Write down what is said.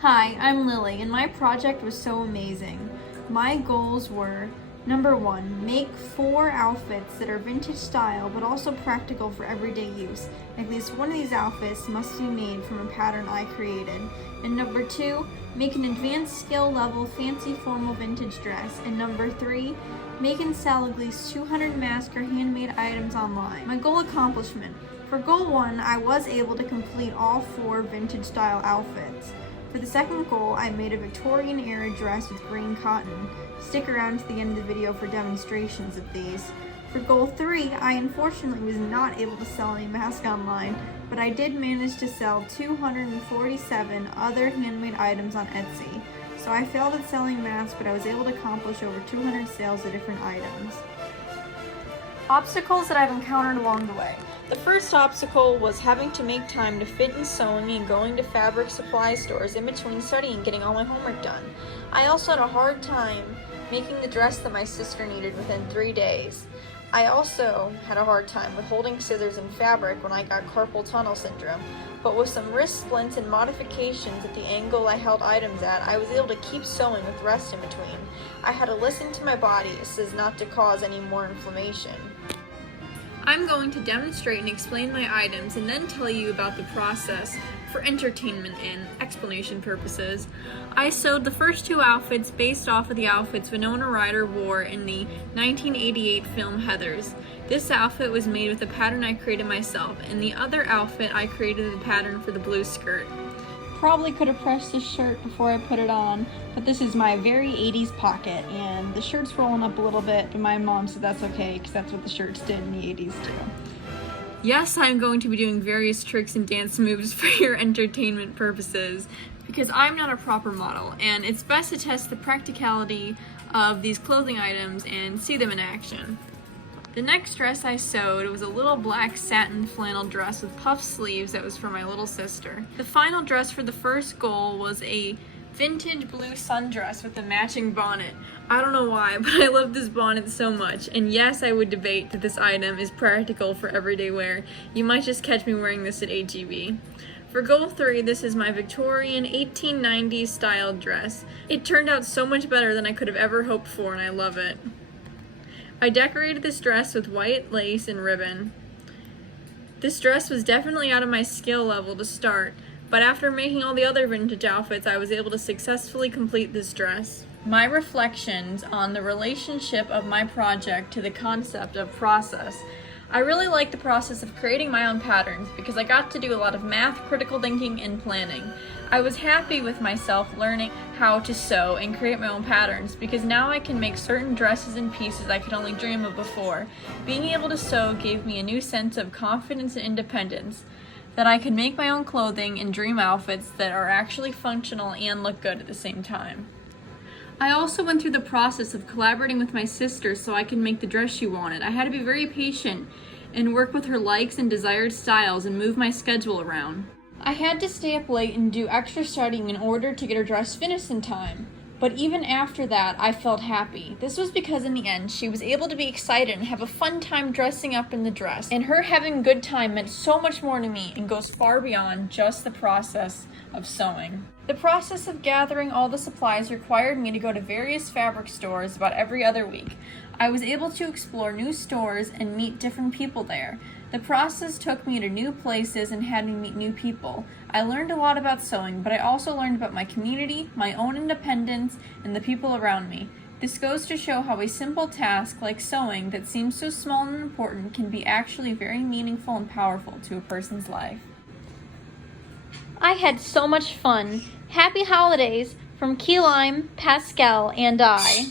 Hi, I'm Lily, and my project was so amazing. My goals were number one, make 4 outfits that are vintage style but also practical for everyday use. At least one of these outfits must be made from a pattern I created. And number 2, make an advanced skill level fancy formal vintage dress. And number 3, make and sell at least 200 mask or handmade items online. My goal accomplishment. For goal 1, I was able to complete all 4 vintage style outfits. For the second goal, I made a Victorian era dress with green cotton. Stick around to the end of the video for demonstrations of these. For goal 3, I unfortunately was not able to sell any masks online, but I did manage to sell 247 other handmade items on Etsy. So I failed at selling masks, but I was able to accomplish over 200 sales of different items. Obstacles that I've encountered along the way. The first obstacle was having to make time to fit in sewing and going to fabric supply stores in between studying and getting all my homework done. I also had a hard time making the dress that my sister needed within 3 days. I also had a hard time with holding scissors in fabric when I got carpal tunnel syndrome, but with some wrist splints and modifications at the angle I held items at, I was able to keep sewing with rest in between. I had to listen to my body so as not to cause any more inflammation. I'm going to demonstrate and explain my items and then tell you about the process for entertainment and explanation purposes. I sewed the first 2 outfits based off of the outfits Winona Ryder wore in the 1988 film Heathers. This outfit was made with a pattern I created myself, and the other outfit I created the pattern for the blue skirt. Probably could have pressed this shirt before I put it on, but this is my very 80s pocket, and the shirt's rolling up a little bit, but my mom said that's okay because that's what the shirts did in the 80s too. Yes, I'm going to be doing various tricks and dance moves for your entertainment purposes because I'm not a proper model, and it's best to test the practicality of these clothing items and see them in action. The next dress I sewed was a little black satin flannel dress with puff sleeves that was for my little sister. The final dress for the first goal was a vintage blue sundress with a matching bonnet. I don't know why, but I love this bonnet so much. And yes, I would debate that this item is practical for everyday wear. You might just catch me wearing this at HEB. For goal 3, this is my Victorian 1890s style dress. It turned out so much better than I could have ever hoped for, and I love it. I decorated this dress with white lace and ribbon. This dress was definitely out of my skill level to start, but after making all the other vintage outfits, I was able to successfully complete this dress. My reflections on the relationship of my project to the concept of process. I really like the process of creating my own patterns because I got to do a lot of math, critical thinking, and planning. I was happy with myself learning how to sew and create my own patterns because now I can make certain dresses and pieces I could only dream of before. Being able to sew gave me a new sense of confidence and independence, that I could make my own clothing and dream outfits that are actually functional and look good at the same time. I also went through the process of collaborating with my sister so I could make the dress she wanted. I had to be very patient and work with her likes and desired styles and move my schedule around. I had to stay up late and do extra studying in order to get her dress finished in time. But even after that, I felt happy. This was because in the end, she was able to be excited and have a fun time dressing up in the dress. And her having a good time meant so much more to me and goes far beyond just the process of sewing. The process of gathering all the supplies required me to go to various fabric stores about every other week. I was able to explore new stores and meet different people there. The process took me to new places and had me meet new people. I learned a lot about sewing, but I also learned about my community, my own independence, and the people around me. This goes to show how a simple task like sewing that seems so small and important can be actually very meaningful and powerful to a person's life. I had so much fun. Happy holidays from Key Lime, Pascal, and I.